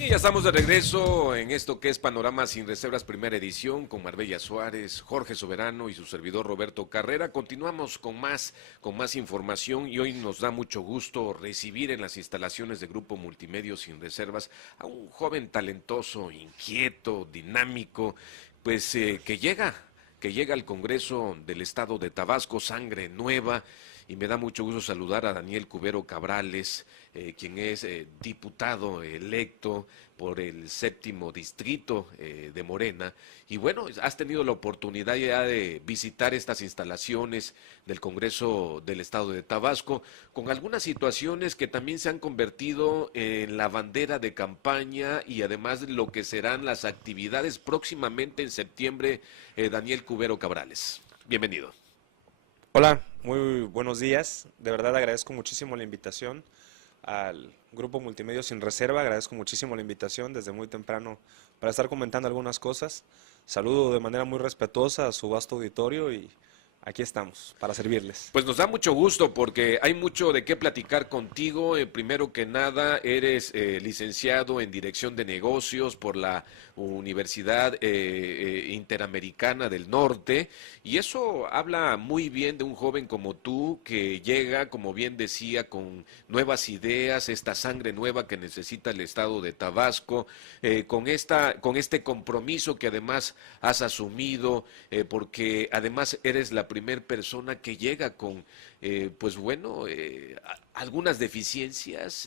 Y ya estamos de regreso en esto que es Panorama Sin Reservas, primera edición, con Marbella Suárez, Jorge Soberano y su servidor Roberto Carrera. Continuamos con más información y hoy nos da mucho gusto recibir en las instalaciones de Grupo Multimedios Sin Reservas a un joven talentoso, inquieto, dinámico, pues que llega al Congreso del Estado de Tabasco, sangre nueva, y me da mucho gusto saludar a Daniel Cubero Cabrales, quien es diputado electo por el séptimo distrito de Morena. Y bueno, has tenido la oportunidad ya de visitar estas instalaciones del Congreso del Estado de Tabasco, con algunas situaciones que también se han convertido en la bandera de campaña y además de lo que serán las actividades próximamente en septiembre. Daniel Cubero Cabrales, bienvenido. Hola, muy buenos días. De verdad agradezco muchísimo la invitación al Grupo Multimedios Sin Reserva. Agradezco muchísimo la invitación desde muy temprano para estar comentando algunas cosas. Saludo de manera muy respetuosa a su vasto auditorio y aquí estamos para servirles. Pues nos da mucho gusto porque hay mucho de qué platicar contigo. Primero que nada, eres licenciado en Dirección de Negocios por la Universidad Interamericana del Norte, y eso habla muy bien de un joven como tú que llega, como bien decía, con nuevas ideas, esta sangre nueva que necesita el Estado de Tabasco, con este compromiso que además has asumido, porque además eres la primera persona que llega con, algunas deficiencias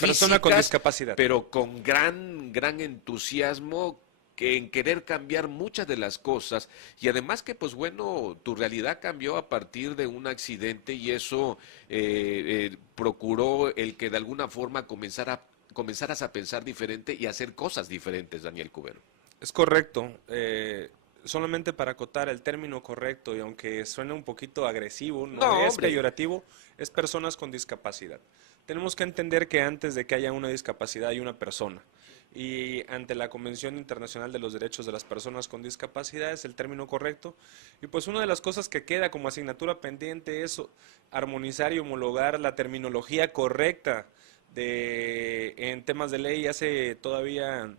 Persona con físicas, discapacidad. pero con gran entusiasmo que en querer cambiar muchas de las cosas, y además que pues bueno, tu realidad cambió a partir de un accidente y eso procuró el que de alguna forma comenzaras a pensar diferente y a hacer cosas diferentes, Daniel Cubero. Es correcto. Solamente para acotar el término correcto, y aunque suene un poquito agresivo, no No, es hombre. peyorativo, es personas con discapacidad. Tenemos que entender que antes de que haya una discapacidad hay una persona. Y ante la Convención Internacional de los Derechos de las Personas con Discapacidad es el término correcto. Y pues una de las cosas que queda como asignatura pendiente es armonizar y homologar la terminología correcta en temas de ley. Hace todavía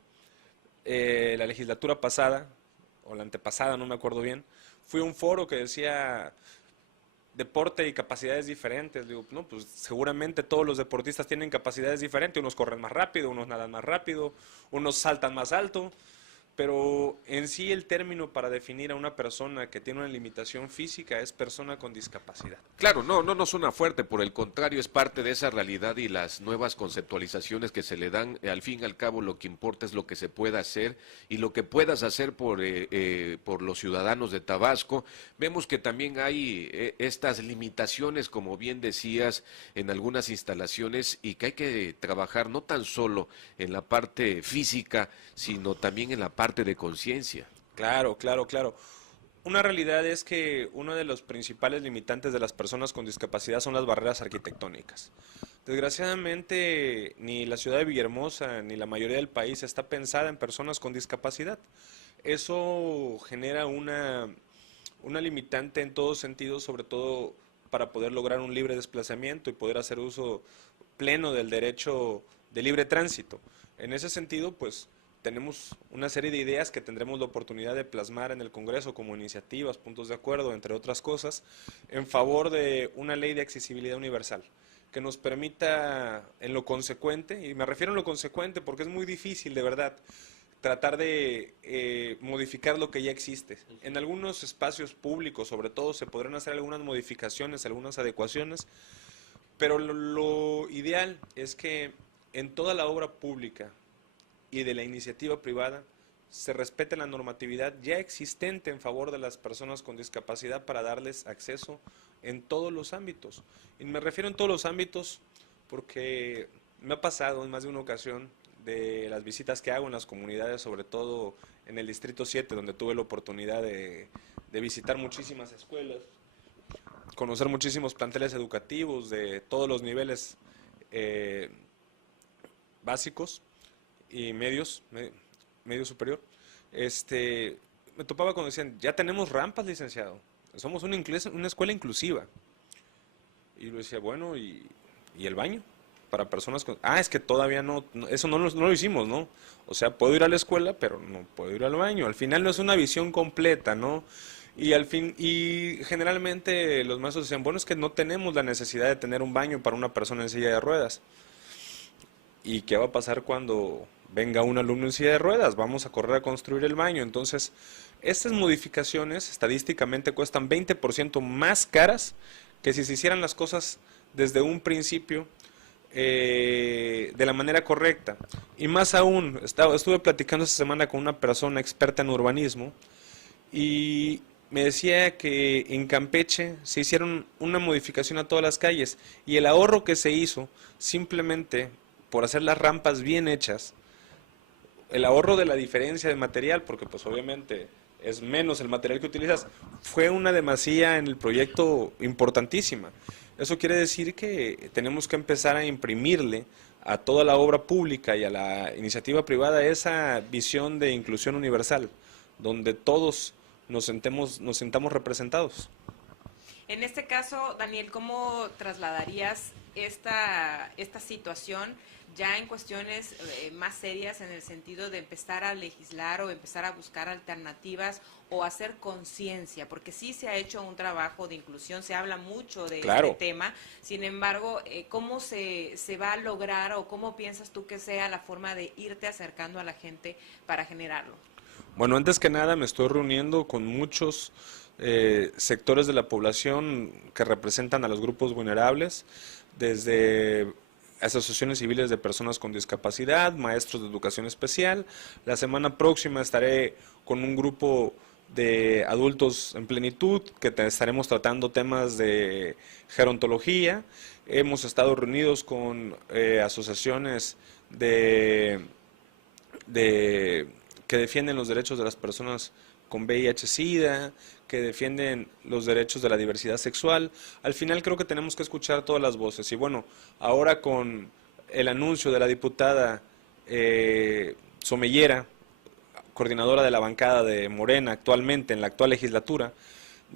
la legislatura pasada, o la antepasada, no me acuerdo bien, fui a un foro que decía deporte y capacidades diferentes. Digo, no, pues seguramente todos los deportistas tienen capacidades diferentes, unos corren más rápido, unos nadan más rápido, unos saltan más alto, pero en sí el término para definir a una persona que tiene una limitación física es persona con discapacidad. Claro, no suena fuerte, por el contrario, es parte de esa realidad y las nuevas conceptualizaciones que se le dan. Al fin y al cabo, lo que importa es lo que se pueda hacer y lo que puedas hacer por los ciudadanos de Tabasco. Vemos que también hay estas limitaciones, como bien decías, en algunas instalaciones, y que hay que trabajar no tan solo en la parte física, sino también en la parte de conciencia. Claro, claro, claro. Una realidad es que uno de los principales limitantes de las personas con discapacidad son las barreras arquitectónicas. Desgraciadamente, ni la ciudad de Villahermosa ni la mayoría del país está pensada en personas con discapacidad. Eso genera una limitante en todos sentidos, sobre todo para poder lograr un libre desplazamiento y poder hacer uso pleno del derecho de libre tránsito. En ese sentido, pues tenemos una serie de ideas que tendremos la oportunidad de plasmar en el Congreso como iniciativas, puntos de acuerdo, entre otras cosas, en favor de una ley de accesibilidad universal que nos permita en lo consecuente, y me refiero en lo consecuente porque es muy difícil de verdad tratar de modificar lo que ya existe. En algunos espacios públicos, sobre todo, se podrán hacer algunas modificaciones, algunas adecuaciones, pero lo ideal es que en toda la obra pública y de la iniciativa privada se respete la normatividad ya existente en favor de las personas con discapacidad para darles acceso en todos los ámbitos. Y me refiero en todos los ámbitos porque me ha pasado en más de una ocasión de las visitas que hago en las comunidades, sobre todo en el Distrito 7, donde tuve la oportunidad de visitar muchísimas escuelas, conocer muchísimos planteles educativos de todos los niveles eh, básicos y medio superior. Me topaba cuando decían, ya tenemos rampas, licenciado, somos una escuela inclusiva. Y yo decía, bueno, ¿y el baño? para personas con... Ah, es que todavía eso no lo hicimos, ¿no? O sea, puedo ir a la escuela, pero no puedo ir al baño. Al final no es una visión completa, ¿no? Y generalmente los maestros decían, bueno, es que no tenemos la necesidad de tener un baño para una persona en silla de ruedas. ¿Y qué va a pasar cuando venga un alumno en silla de ruedas? Vamos a correr a construir el baño. Entonces, estas modificaciones estadísticamente cuestan 20% más caras que si se hicieran las cosas desde un principio de la manera correcta. Y más aún, estuve platicando esta semana con una persona experta en urbanismo y me decía que en Campeche se hicieron una modificación a todas las calles y el ahorro que se hizo simplemente por hacer las rampas bien hechas, el ahorro de la diferencia de material, porque pues obviamente es menos el material que utilizas, fue una demasía en el proyecto importantísima. Eso quiere decir que tenemos que empezar a imprimirle a toda la obra pública y a la iniciativa privada esa visión de inclusión universal, donde todos nos sentamos representados. En este caso, Daniel, ¿cómo trasladarías esta situación ya en cuestiones más serias en el sentido de empezar a legislar o empezar a buscar alternativas o hacer conciencia? Porque sí se ha hecho un trabajo de inclusión, se habla mucho de Claro. este tema, sin embargo, ¿cómo se va a lograr o cómo piensas tú que sea la forma de irte acercando a la gente para generarlo? Bueno, antes que nada me estoy reuniendo con muchos sectores de la población que representan a los grupos vulnerables, desde asociaciones civiles de personas con discapacidad, maestros de educación especial. La semana próxima estaré con un grupo de adultos en plenitud que estaremos tratando temas de gerontología. Hemos estado reunidos con asociaciones que defienden los derechos de las personas con VIH-Sida, que defienden los derechos de la diversidad sexual. Al final creo que tenemos que escuchar todas las voces. Y bueno, ahora con el anuncio de la diputada Somellera, coordinadora de la bancada de Morena actualmente, en la actual legislatura,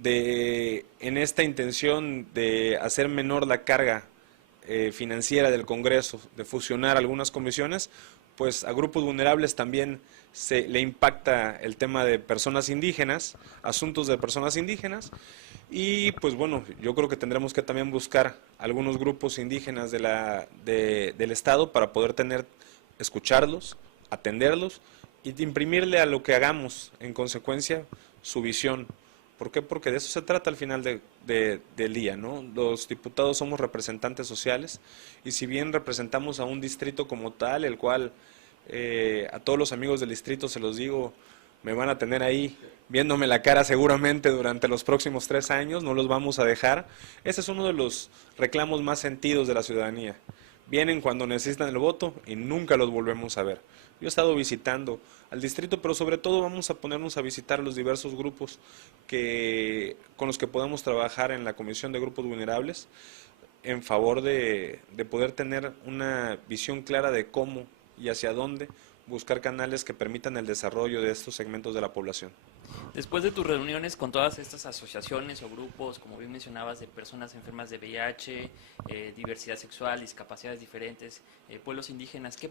en esta intención de hacer menor la carga financiera del Congreso, de fusionar algunas comisiones, pues a grupos vulnerables también le impacta el tema de personas indígenas, asuntos de personas indígenas, y pues bueno, yo creo que tendremos que también buscar algunos grupos indígenas del Estado para poder escucharlos, atenderlos y imprimirle a lo que hagamos en consecuencia su visión. ¿Por qué? Porque de eso se trata al final del día, ¿no? Los diputados somos representantes sociales y si bien representamos a un distrito como tal, el cual a todos los amigos del distrito se los digo, me van a tener ahí viéndome la cara seguramente durante los próximos 3 años, no los vamos a dejar. Ese es uno de los reclamos más sentidos de la ciudadanía. Vienen cuando necesitan el voto y nunca los volvemos a ver. Yo he estado visitando al distrito, pero sobre todo vamos a ponernos a visitar los diversos grupos con los que podemos trabajar en la Comisión de Grupos Vulnerables en favor de poder tener una visión clara de cómo y hacia dónde buscar canales que permitan el desarrollo de estos segmentos de la población. Después de tus reuniones con todas estas asociaciones o grupos, como bien mencionabas, de personas enfermas de VIH, diversidad sexual, discapacidades diferentes, pueblos indígenas, ¿qué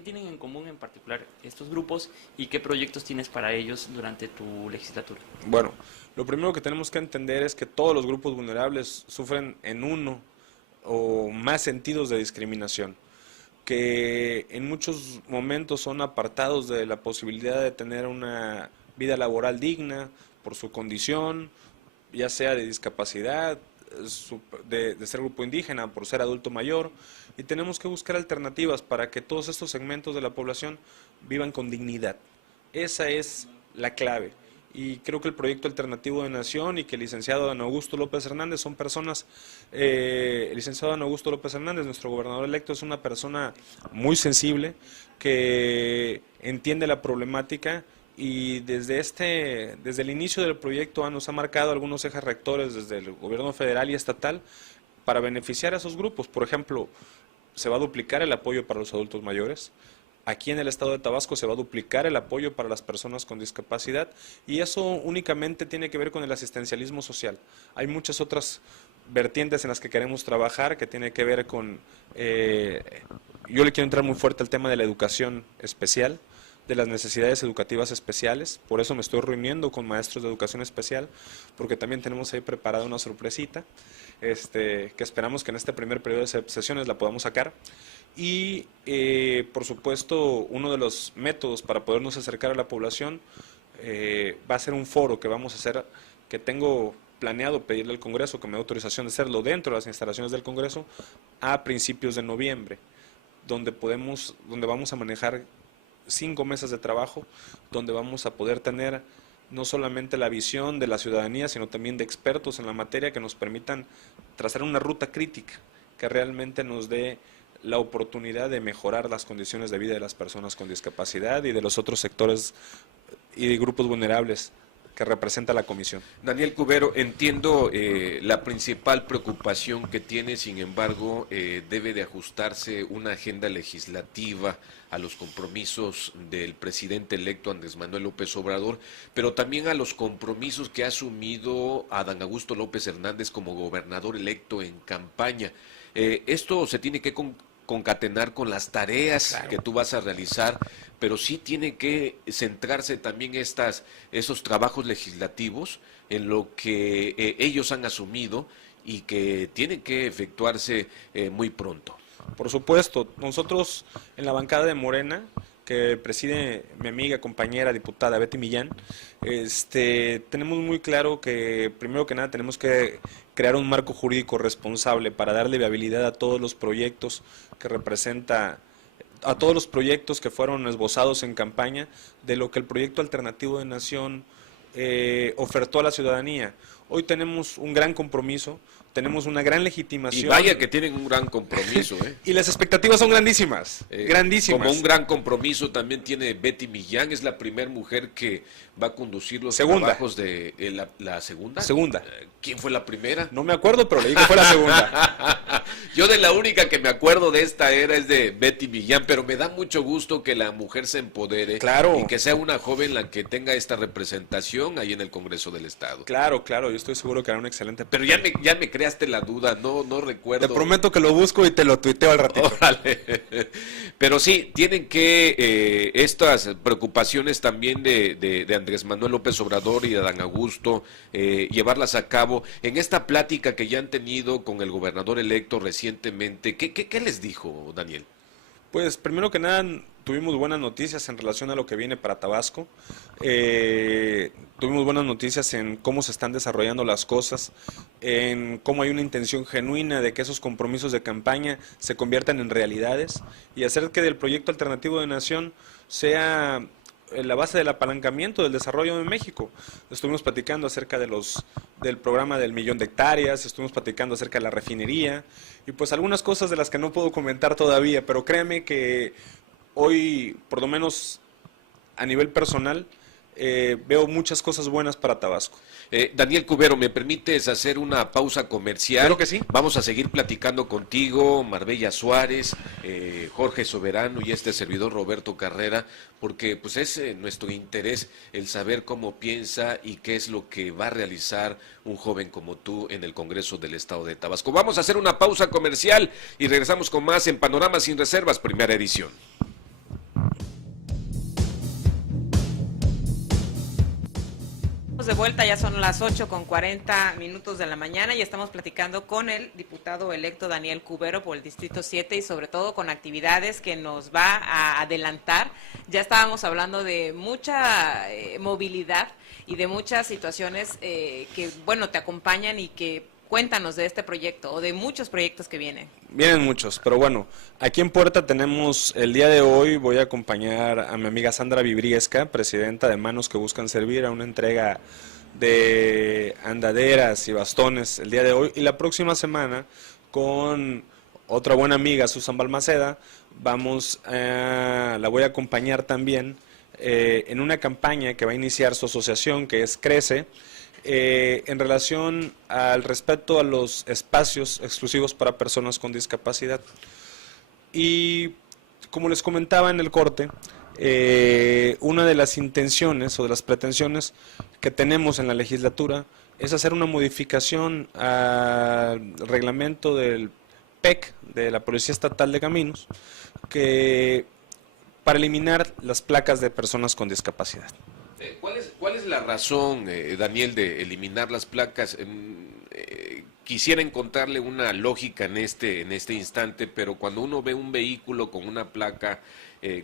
tienen en común en particular estos grupos y qué proyectos tienes para ellos durante tu legislatura? Bueno, lo primero que tenemos que entender es que todos los grupos vulnerables sufren en uno o más sentidos de discriminación, que en muchos momentos son apartados de la posibilidad de tener una vida laboral digna por su condición, ya sea de discapacidad, de ser grupo indígena, por ser adulto mayor, y tenemos que buscar alternativas para que todos estos segmentos de la población vivan con dignidad. Esa es la clave. Y creo que el proyecto alternativo de Nación y que el licenciado Adán Augusto López Hernández son personas, el licenciado Adán Augusto López Hernández, nuestro gobernador electo, es una persona muy sensible, que entiende la problemática y desde el inicio del proyecto nos ha marcado algunos ejes rectores desde el gobierno federal y estatal para beneficiar a esos grupos. Por ejemplo, se va a duplicar el apoyo para los adultos mayores. Aquí en el estado de Tabasco se va a duplicar el apoyo para las personas con discapacidad y eso únicamente tiene que ver con el asistencialismo social. Hay muchas otras vertientes en las que queremos trabajar, que tiene que ver con, yo le quiero entrar muy fuerte al tema de la educación especial, de las necesidades educativas especiales, por eso me estoy reuniendo con maestros de educación especial, porque también tenemos ahí preparada una sorpresita, que esperamos que en este primer periodo de sesiones la podamos sacar. Y por supuesto, uno de los métodos para podernos acercar a la población va a ser un foro que vamos a hacer, que tengo planeado pedirle al Congreso que me dé autorización de hacerlo dentro de las instalaciones del Congreso a principios de noviembre, donde vamos a manejar 5 mesas de trabajo, donde vamos a poder tener no solamente la visión de la ciudadanía, sino también de expertos en la materia que nos permitan trazar una ruta crítica que realmente nos dé la oportunidad de mejorar las condiciones de vida de las personas con discapacidad y de los otros sectores y de grupos vulnerables que representa la comisión. Daniel Cubero, entiendo la principal preocupación que tiene, sin embargo, debe de ajustarse una agenda legislativa a los compromisos del presidente electo Andrés Manuel López Obrador, pero también a los compromisos que ha asumido Adán Augusto López Hernández como gobernador electo en campaña. Esto se tiene que concatenar con las tareas que tú vas a realizar, pero sí tiene que centrarse también esos trabajos legislativos en lo que ellos han asumido y que tienen que efectuarse muy pronto. Por supuesto, nosotros en la bancada de Morena, que preside mi amiga, compañera, diputada Betty Millán, tenemos muy claro que primero que nada tenemos que crear un marco jurídico responsable para darle viabilidad a todos los proyectos a todos los proyectos que fueron esbozados en campaña de lo que el proyecto alternativo de Nación ofertó a la ciudadanía. Hoy tenemos un gran compromiso, tenemos una gran legitimación. Y vaya que tienen un gran compromiso, ¿eh? Y las expectativas son grandísimas, grandísimas. Como un gran compromiso también tiene Betty Millán, es la primera mujer que va a conducir los Segunda. trabajos de la segunda. Segunda. ¿Quién fue la primera? No me acuerdo, pero leí que fue la segunda. Yo de la única que me acuerdo de esta era es de Betty Millán, pero me da mucho gusto que la mujer se empodere. Claro. Y que sea una joven la que tenga esta representación ahí en el Congreso del Estado. Claro, yo estoy seguro que hará un excelente. Pero ya me creaste la duda, no recuerdo. Te prometo que lo busco y te lo tuiteo al ratito. Órale. Pero sí, tienen que estas preocupaciones también de Andrés Manuel López Obrador y de Adán Augusto, llevarlas a cabo. En esta plática que ya han tenido con el gobernador electo recientemente, ¿qué les dijo, Daniel? Pues primero que nada tuvimos buenas noticias en relación a lo que viene para Tabasco. Tuvimos buenas noticias en cómo se están desarrollando las cosas, en cómo hay una intención genuina de que esos compromisos de campaña se conviertan en realidades y hacer que del proyecto alternativo de Nación sea la base del apalancamiento del desarrollo de México. Estuvimos platicando acerca del programa del 1.000.000 de hectáreas, estuvimos platicando acerca de la refinería y pues algunas cosas de las que no puedo comentar todavía, pero créeme que hoy, por lo menos a nivel personal, veo muchas cosas buenas para Tabasco. Daniel Cubero, ¿me permites hacer una pausa comercial? Claro que sí. Vamos a seguir platicando contigo, Marbella Suárez, Jorge Soberano y este servidor Roberto Carrera, porque pues es nuestro interés el saber cómo piensa y qué es lo que va a realizar un joven como tú en el Congreso del Estado de Tabasco. Vamos a hacer una pausa comercial y regresamos con más en Panorama Sin Reservas, primera edición. De vuelta, ya son las 8:40 de la mañana y estamos platicando con el diputado electo Daniel Cubero por el Distrito 7 y sobre todo con actividades que nos va a adelantar. Ya estábamos hablando de mucha movilidad y de muchas situaciones que, bueno, te acompañan y que cuéntanos de este proyecto o de muchos proyectos que vienen. Vienen muchos, pero bueno, aquí en Puerta tenemos, el día de hoy voy a acompañar a mi amiga Sandra Vibriesca, presidenta de Manos que Buscan Servir, a una entrega de andaderas y bastones el día de hoy, y la próxima semana con otra buena amiga, Susan Balmaceda, la voy a acompañar también en una campaña que va a iniciar su asociación, que es Crece, en relación al respeto a los espacios exclusivos para personas con discapacidad. Y como les comentaba en el corte, una de las intenciones o de las pretensiones que tenemos en la legislatura es hacer una modificación al reglamento del PEC, de la Policía Estatal de Caminos, que para eliminar las placas de personas con discapacidad. ¿Cuál es la razón, Daniel, de eliminar las placas? Quisiera encontrarle una lógica en este instante, pero cuando uno ve un vehículo con una placa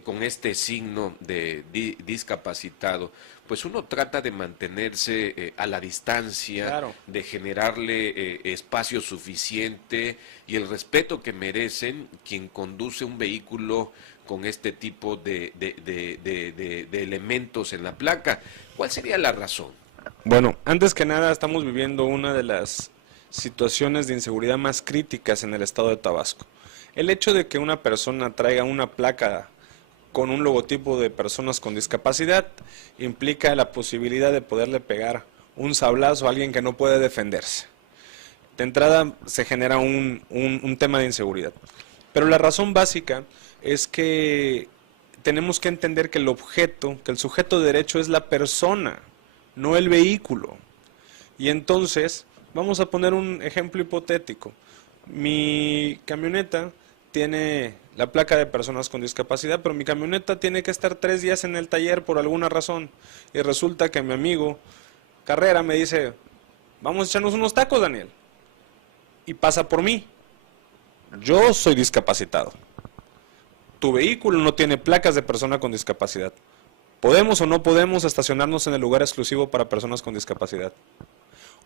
con este signo de discapacitado, pues uno trata de mantenerse a la distancia, Claro. de generarle espacio suficiente y el respeto que merecen quien conduce un vehículo con este tipo de elementos en la placa. ¿Cuál sería la razón? Bueno, antes que nada estamos viviendo una de las situaciones de inseguridad más críticas en el estado de Tabasco. El hecho de que una persona traiga una placa con un logotipo de personas con discapacidad implica la posibilidad de poderle pegar un sablazo a alguien que no puede defenderse. De entrada se genera un tema de inseguridad. Pero la razón básica es que tenemos que entender que el objeto, que el sujeto de derecho es la persona, no el vehículo. Y entonces, vamos a poner un ejemplo hipotético. Mi camioneta tiene la placa de personas con discapacidad, pero mi camioneta tiene que estar 3 días en el taller por alguna razón. Y resulta que mi amigo Carrera me dice, vamos a echarnos unos tacos, Daniel. Y pasa por mí. Yo soy discapacitado. Tu vehículo no tiene placas de persona con discapacidad. ¿Podemos o no podemos estacionarnos en el lugar exclusivo para personas con discapacidad?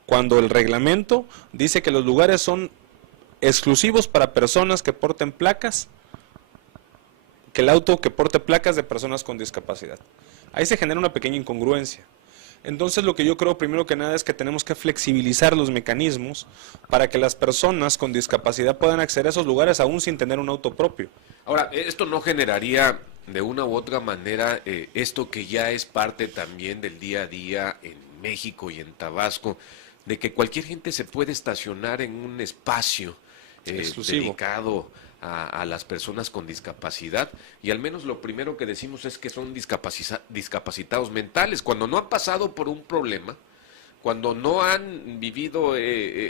Cuando el reglamento dice que los lugares son exclusivos para personas que porten placas, que el auto que porte placas de personas con discapacidad. Ahí se genera una pequeña incongruencia. Entonces lo que yo creo primero que nada es que tenemos que flexibilizar los mecanismos para que las personas con discapacidad puedan acceder a esos lugares aún sin tener un auto propio. Ahora, ¿esto no generaría de una u otra manera esto que ya es parte también del día a día en México y en Tabasco, de que cualquier gente se puede estacionar en un espacio Exclusivo. dedicado a las personas con discapacidad? Y al menos lo primero que decimos es que son discapacitados mentales, cuando no han pasado por un problema, cuando no han vivido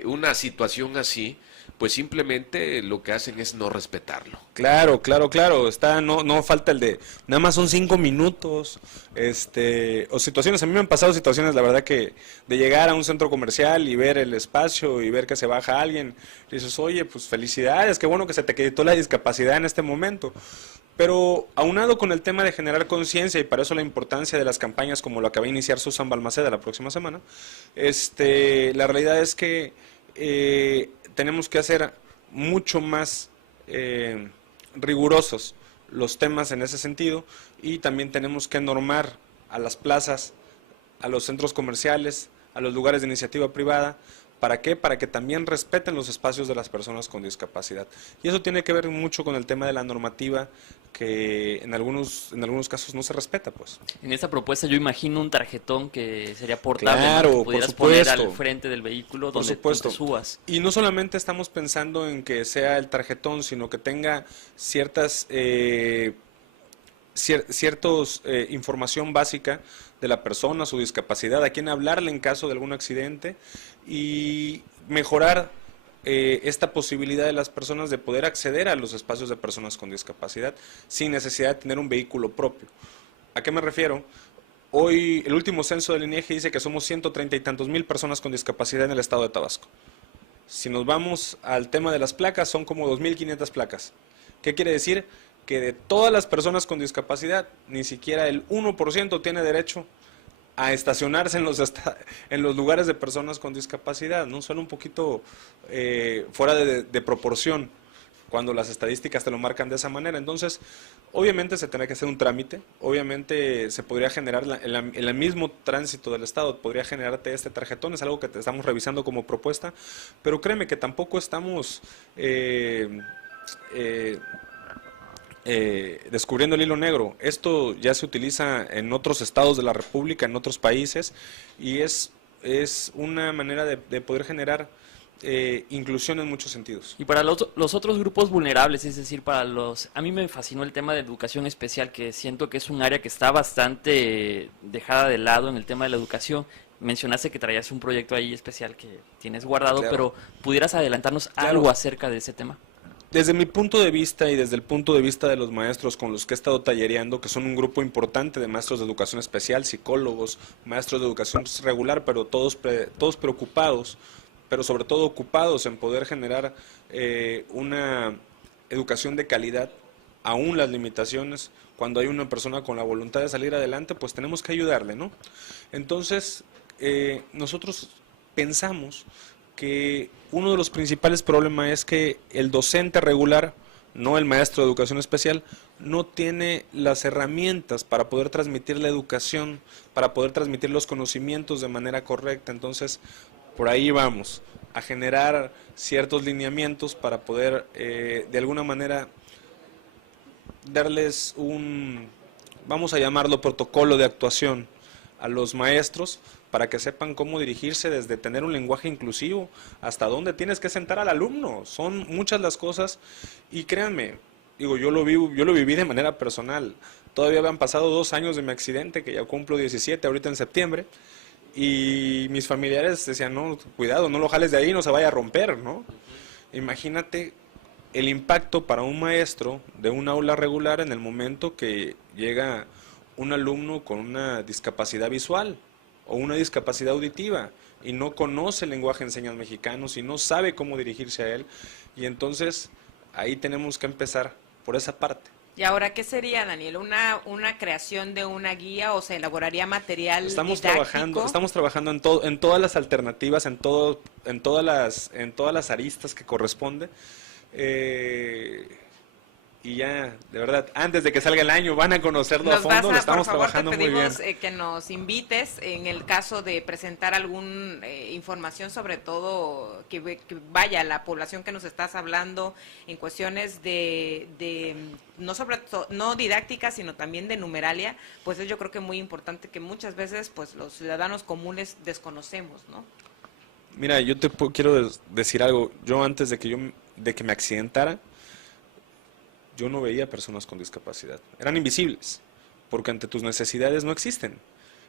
una situación así, pues simplemente lo que hacen es no respetarlo. Claro, claro, claro. No falta el de nada más son 5 minutos, o situaciones. A mí me han pasado situaciones, la verdad, que de llegar a un centro comercial y ver el espacio y ver que se baja alguien, y dices, oye, pues felicidades, qué bueno que se te quitó la discapacidad en este momento. Pero aunado con el tema de generar conciencia, y para eso la importancia de las campañas como lo que va a iniciar Susan Balmaceda la próxima semana, la realidad es que tenemos que hacer mucho más rigurosos los temas en ese sentido, y también tenemos que normar a las plazas, a los centros comerciales, a los lugares de iniciativa privada. ¿Para qué? Para que también respeten los espacios de las personas con discapacidad. Y eso tiene que ver mucho con el tema de la normativa, que en algunos casos no se respeta, pues. En esta propuesta yo imagino un tarjetón que sería portable, Claro, ¿no? Que por pudieras supuesto. poner al frente del vehículo Por donde supuesto. tú te subas. Y no solamente estamos pensando en que sea el tarjetón, sino que tenga ciertas información básica de la persona, su discapacidad, a quién hablarle en caso de algún accidente, y mejorar esta posibilidad de las personas de poder acceder a los espacios de personas con discapacidad sin necesidad de tener un vehículo propio. ¿A qué me refiero? Hoy el último censo del INEGI dice que somos 130 y tantos mil personas con discapacidad en el estado de Tabasco. Si nos vamos al tema de las placas, son como 2.500 placas. ¿Qué quiere decir? Que de todas las personas con discapacidad, ni siquiera el 1% tiene derecho a estacionarse en los lugares de personas con discapacidad, ¿no? Suena un poquito fuera de proporción cuando las estadísticas te lo marcan de esa manera. Entonces, obviamente se tendrá que hacer un trámite, obviamente se podría generar, en el mismo tránsito del Estado, podría generarte este tarjetón, es algo que te estamos revisando como propuesta, pero créeme que tampoco estamos descubriendo el hilo negro. Esto ya se utiliza en otros estados de la República, en otros países, y es una manera de poder generar inclusión en muchos sentidos. Y para los otros grupos vulnerables, es decir, para los... A mí me fascinó el tema de educación especial, que siento que es un área que está bastante dejada de lado en el tema de la educación. Mencionaste que traías un proyecto ahí especial que tienes guardado, Claro. pero ¿pudieras adelantarnos Claro. algo acerca de ese tema? Desde mi punto de vista y desde el punto de vista de los maestros con los que he estado tallereando, que son un grupo importante de maestros de educación especial, psicólogos, maestros de educación regular, pero todos preocupados, pero sobre todo ocupados en poder generar una educación de calidad, aún las limitaciones, cuando hay una persona con la voluntad de salir adelante, pues tenemos que ayudarle, ¿no? Entonces, nosotros pensamos que uno de los principales problemas es que el docente regular, no el maestro de educación especial, no tiene las herramientas para poder transmitir la educación, para poder transmitir los conocimientos de manera correcta. Entonces, por ahí vamos, a generar ciertos lineamientos para poder, de alguna manera, darles un, vamos a llamarlo protocolo de actuación a los maestros, para que sepan cómo dirigirse desde tener un lenguaje inclusivo hasta dónde tienes que sentar al alumno. Son muchas las cosas y créanme, digo, yo lo viví de manera personal. Todavía habían pasado 2 años de mi accidente, que ya cumplo 17 ahorita en septiembre, y mis familiares decían, no, cuidado, no lo jales de ahí, no se vaya a romper, ¿no? Imagínate el impacto para un maestro de un aula regular en el momento que llega un alumno con una discapacidad visual o una discapacidad auditiva y no conoce el lenguaje de señas mexicanos y no sabe cómo dirigirse a él, y entonces ahí tenemos que empezar por esa parte. Y ahora, ¿qué sería, Daniel? ¿Una creación de una guía o se elaboraría material Estamos didáctico? trabajando en todas las alternativas, en todas las aristas que corresponde. Y ya, de verdad, antes de que salga el año van a conocerlo a fondo, lo estamos trabajando muy bien. Por favor, te pedimos que nos invites en el caso de presentar alguna información, sobre todo que vaya a la población que nos estás hablando en cuestiones de no didácticas, sino también de numeralia, pues yo creo que es muy importante, que muchas veces pues los ciudadanos comunes desconocemos, ¿no? Mira, yo quiero decir algo. Yo antes de que me accidentara, yo no veía personas con discapacidad. Eran invisibles, porque ante tus necesidades no existen.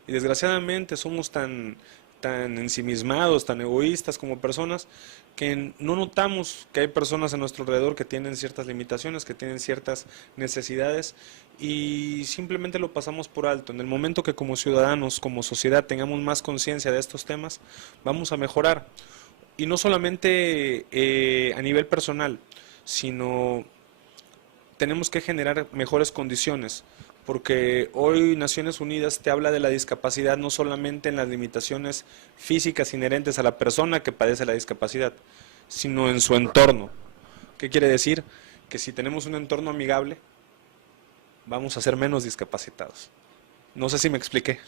Y desgraciadamente somos tan ensimismados, tan egoístas como personas, que no notamos que hay personas a nuestro alrededor que tienen ciertas limitaciones, que tienen ciertas necesidades, y simplemente lo pasamos por alto. En el momento que como ciudadanos, como sociedad, tengamos más conciencia de estos temas, vamos a mejorar. Y no solamente a nivel personal, sino tenemos que generar mejores condiciones, porque hoy Naciones Unidas te habla de la discapacidad no solamente en las limitaciones físicas inherentes a la persona que padece la discapacidad, sino en su entorno. ¿Qué quiere decir? Que si tenemos un entorno amigable, vamos a ser menos discapacitados. No sé si me expliqué.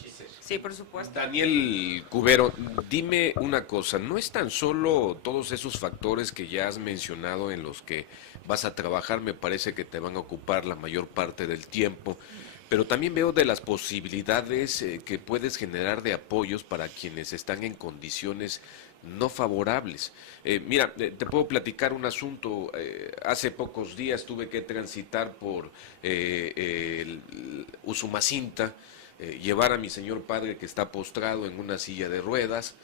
Sí, por supuesto. Daniel Cubero, dime una cosa, no es tan solo todos esos factores que ya has mencionado en los que vas a trabajar, me parece que te van a ocupar la mayor parte del tiempo, pero también veo de las posibilidades que puedes generar de apoyos para quienes están en condiciones no favorables. Mira, te puedo platicar un asunto. Hace pocos días tuve que transitar por Usumacinta, llevar a mi señor padre que está postrado en una silla de ruedas,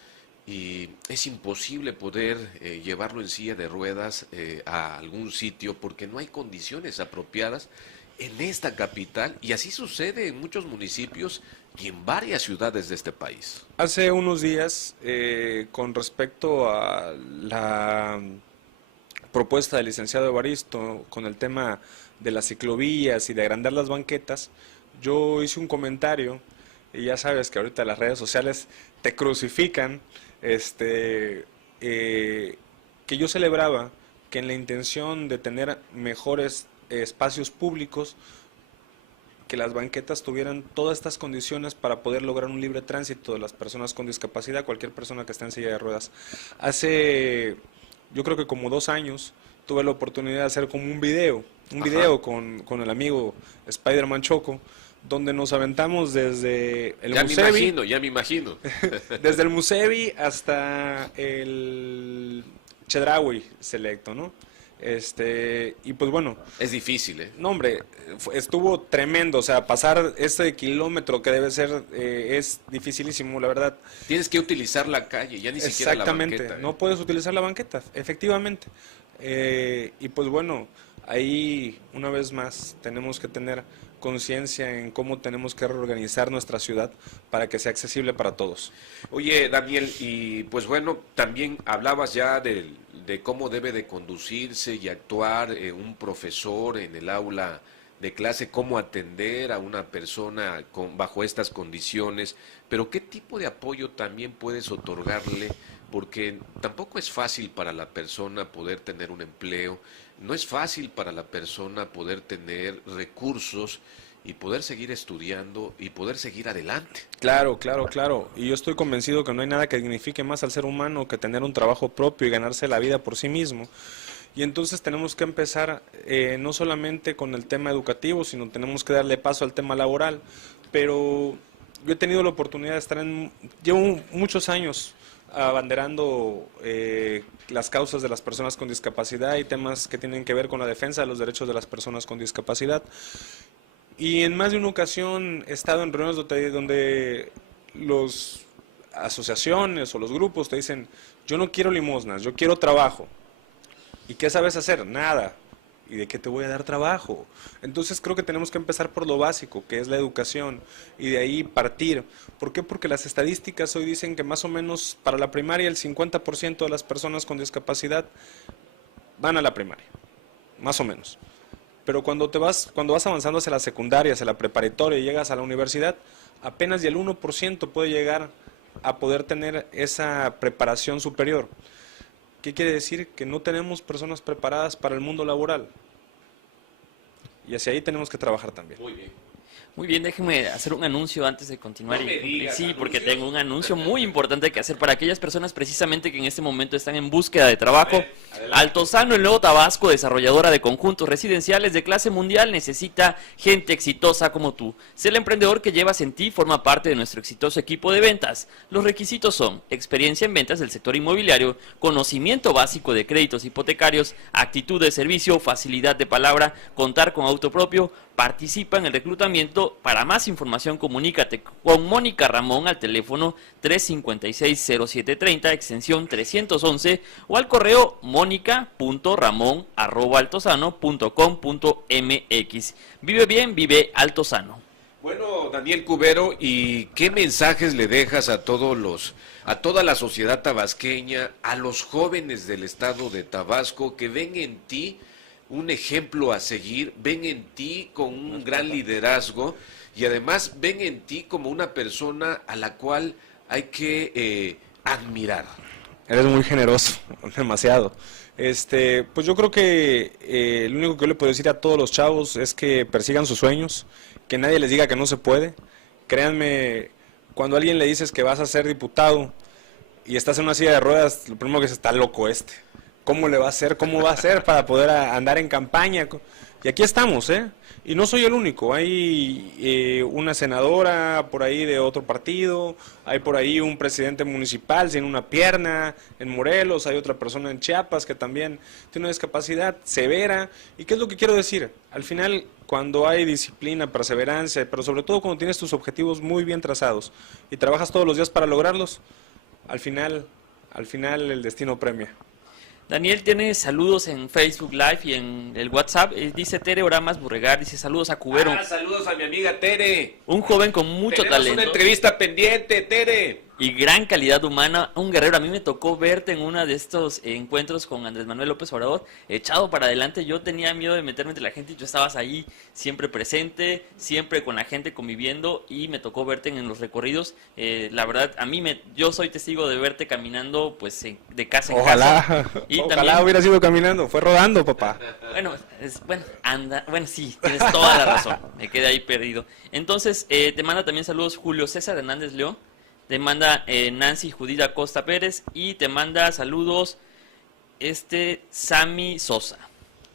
y es imposible poder llevarlo en silla de ruedas a algún sitio porque no hay condiciones apropiadas en esta capital, y así sucede en muchos municipios y en varias ciudades de este país. Hace unos días, con respecto a la propuesta del licenciado Evaristo con el tema de las ciclovías y de agrandar las banquetas, yo hice un comentario, y ya sabes que ahorita las redes sociales te crucifican, que yo celebraba que en la intención de tener mejores espacios públicos, que las banquetas tuvieran todas estas condiciones para poder lograr un libre tránsito de las personas con discapacidad, cualquier persona que esté en silla de ruedas. Hace, yo creo que como 2 años, tuve la oportunidad de hacer como un video con el amigo Spider-Man Choco, donde nos aventamos desde el Musevi, Ya me imagino. desde el Musevi hasta el Chedraui selecto, ¿no? Y pues bueno, Es difícil, ¿eh? no hombre, estuvo tremendo, o sea, pasar ese kilómetro que debe ser, es dificilísimo, la verdad. Tienes que utilizar la calle, ya ni siquiera la Exactamente, banqueta. ¿eh? no puedes utilizar la banqueta, efectivamente. Y pues bueno, ahí una vez más tenemos que tener conciencia en cómo tenemos que reorganizar nuestra ciudad para que sea accesible para todos. Oye, Daniel, y pues bueno, también hablabas ya de cómo debe de conducirse y actuar un profesor en el aula de clase, cómo atender a una persona bajo estas condiciones, pero ¿qué tipo de apoyo también puedes otorgarle? Porque tampoco es fácil para la persona poder tener un empleo, no es fácil para la persona poder tener recursos y poder seguir estudiando y poder seguir adelante. Claro, claro, claro. Y yo estoy convencido que no hay nada que dignifique más al ser humano que tener un trabajo propio y ganarse la vida por sí mismo. Y entonces tenemos que empezar no solamente con el tema educativo, sino tenemos que darle paso al tema laboral. Pero yo he tenido la oportunidad de estar llevo muchos años abanderando las causas de las personas con discapacidad y temas que tienen que ver con la defensa de los derechos de las personas con discapacidad. Y en más de una ocasión he estado en reuniones donde las asociaciones o los grupos te dicen, yo no quiero limosnas, yo quiero trabajo. ¿Y qué sabes hacer? Nada. ¿Y de qué te voy a dar trabajo? Entonces creo que tenemos que empezar por lo básico, que es la educación, y de ahí partir. ¿Por qué? Porque las estadísticas hoy dicen que más o menos para la primaria el 50% de las personas con discapacidad van a la primaria, más o menos. Pero cuando vas avanzando hacia la secundaria, hacia la preparatoria y llegas a la universidad, apenas y el 1% puede llegar a poder tener esa preparación superior. ¿Qué quiere decir? Que no tenemos personas preparadas para el mundo laboral. Y hacia ahí tenemos que trabajar también. Muy bien. Muy bien, déjenme hacer un anuncio antes de continuar. No me digas, sí, porque ¿anuncio? tengo un anuncio muy importante que hacer para aquellas personas precisamente que en este momento están en búsqueda de trabajo. Altozano, el Nuevo Tabasco, desarrolladora de conjuntos residenciales de clase mundial, necesita gente exitosa como tú. Sé el emprendedor que llevas en ti, forma parte de nuestro exitoso equipo de ventas. Los requisitos son experiencia en ventas del sector inmobiliario, conocimiento básico de créditos hipotecarios, actitud de servicio, facilidad de palabra, contar con auto propio. Participa en el reclutamiento. Para más información comunícate con Mónica Ramón al teléfono 356-0730 extensión 311 o al correo monica.ramon@altozano.com.mx. Vive bien, vive Altozano. Bueno, Daniel Cubero, ¿y qué mensajes le dejas a toda la sociedad tabasqueña, a los jóvenes del estado de Tabasco que ven en ti un ejemplo a seguir, ven en ti con un gran liderazgo y además ven en ti como una persona a la cual hay que admirar? Eres muy generoso, demasiado. Pues yo creo que lo único que yo le puedo decir a todos los chavos es que persigan sus sueños, que nadie les diga que no se puede. Créanme, cuando a alguien le dices que vas a ser diputado y estás en una silla de ruedas, lo primero que es, está loco este. ¿Cómo le va a hacer? ¿Cómo va a hacer para poder andar en campaña? Y aquí estamos, ¿eh? Y no soy el único. Hay una senadora por ahí de otro partido, hay por ahí un presidente municipal sin una pierna en Morelos, hay otra persona en Chiapas que también tiene una discapacidad severa. ¿Y qué es lo que quiero decir? Al final, cuando hay disciplina, perseverancia, pero sobre todo cuando tienes tus objetivos muy bien trazados y trabajas todos los días para lograrlos, al final el destino premia. Daniel tiene saludos en Facebook Live y en el WhatsApp. Dice Tere Oramas Burregar, dice saludos a Cubero. Saludos a mi amiga Tere. Un joven con mucho Tenemos talento una entrevista pendiente, Tere. y gran calidad humana, un guerrero. A mí me tocó verte en uno de estos encuentros con Andrés Manuel López Obrador, echado para adelante. Yo tenía miedo de meterme entre la gente y tú estabas ahí siempre presente, siempre con la gente conviviendo, y me tocó verte en los recorridos. La verdad, yo soy testigo de verte caminando pues de casa en casa. Y Ojalá también, hubiera sido caminando, fue rodando, papá. bueno, sí, tienes toda la razón. Me quedé ahí perdido. Entonces, te manda también saludos Julio César Hernández León. Te manda Nancy Judith Acosta Pérez y te manda saludos Sammy Sosa.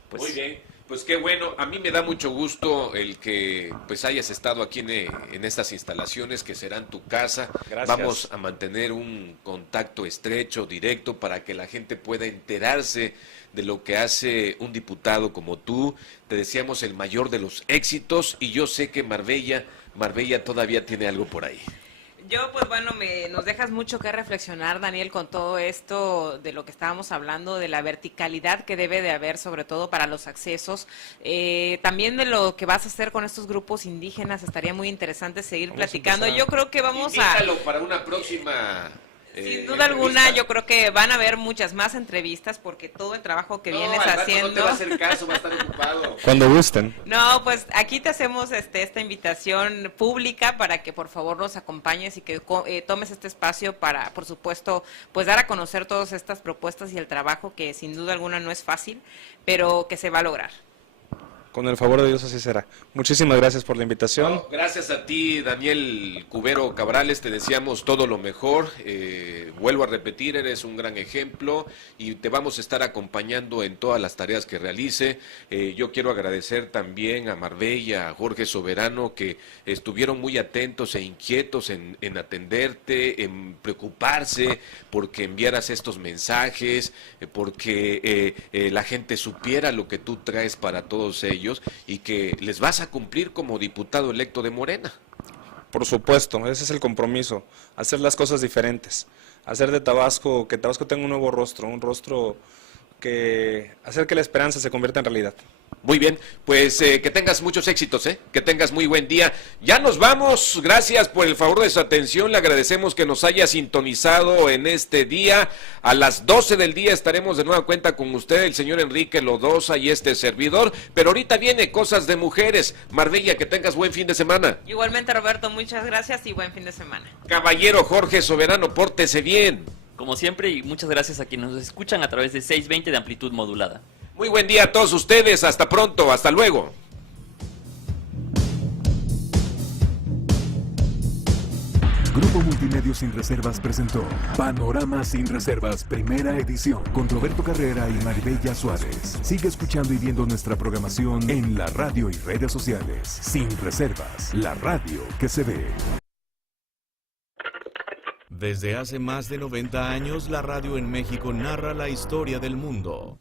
Pues, muy bien. Pues qué bueno, a mí me da mucho gusto el que pues hayas estado aquí en estas instalaciones que serán tu casa. Gracias. Vamos a mantener un contacto estrecho, directo, para que la gente pueda enterarse de lo que hace un diputado como tú. Te deseamos el mayor de los éxitos y yo sé que Marbella todavía tiene algo por ahí. Yo, pues bueno, nos dejas mucho que reflexionar, Daniel, con todo esto de lo que estábamos hablando, de la verticalidad que debe de haber, sobre todo para los accesos. También de lo que vas a hacer con estos grupos indígenas, estaría muy interesante seguir platicando. Yo creo que vamos Invítalo para una próxima. Sin duda alguna, yo creo que van a haber muchas más entrevistas porque todo el trabajo que vienes haciendo. No te va a hacer caso, va a estar ocupado. Cuando gusten. No, pues aquí te hacemos esta invitación pública para que por favor nos acompañes y que tomes este espacio para, por supuesto, pues dar a conocer todas estas propuestas y el trabajo que sin duda alguna no es fácil, pero que se va a lograr. Con el favor de Dios así será. Muchísimas gracias por la invitación. No, gracias a ti, Daniel Cubero Cabrales, te deseamos todo lo mejor. Vuelvo a repetir, eres un gran ejemplo y te vamos a estar acompañando en todas las tareas que realice. Yo quiero agradecer también a Marbella, a Jorge Soberano, que estuvieron muy atentos e inquietos en atenderte, en preocuparse porque enviaras estos mensajes, porque la gente supiera lo que tú traes para todos ellos y que les vas a cumplir como diputado electo de Morena. Por supuesto, ese es el compromiso, hacer las cosas diferentes, hacer de Tabasco, que Tabasco tenga un nuevo rostro, un rostro que hacer que la esperanza se convierta en realidad. Muy bien, pues que tengas muchos éxitos, que tengas muy buen día. Ya nos vamos, gracias por el favor de su atención, le agradecemos que nos haya sintonizado en este día. A las 12 del día estaremos de nueva cuenta con usted, el señor Enrique Lodosa y este servidor, pero ahorita viene Cosas de Mujeres. Marbella, que tengas buen fin de semana. Igualmente, Roberto, muchas gracias y buen fin de semana. Caballero Jorge Soberano, pórtese bien. Como siempre, y muchas gracias a quienes nos escuchan a través de 620 de amplitud modulada. Muy buen día a todos ustedes, hasta pronto, hasta luego. Grupo Multimedia Sin Reservas presentó Panorama Sin Reservas, primera edición, con Roberto Carrera y Marbella Suárez. Sigue escuchando y viendo nuestra programación en la radio y redes sociales. Sin Reservas, la radio que se ve. Desde hace más de 90 años, la radio en México narra la historia del mundo.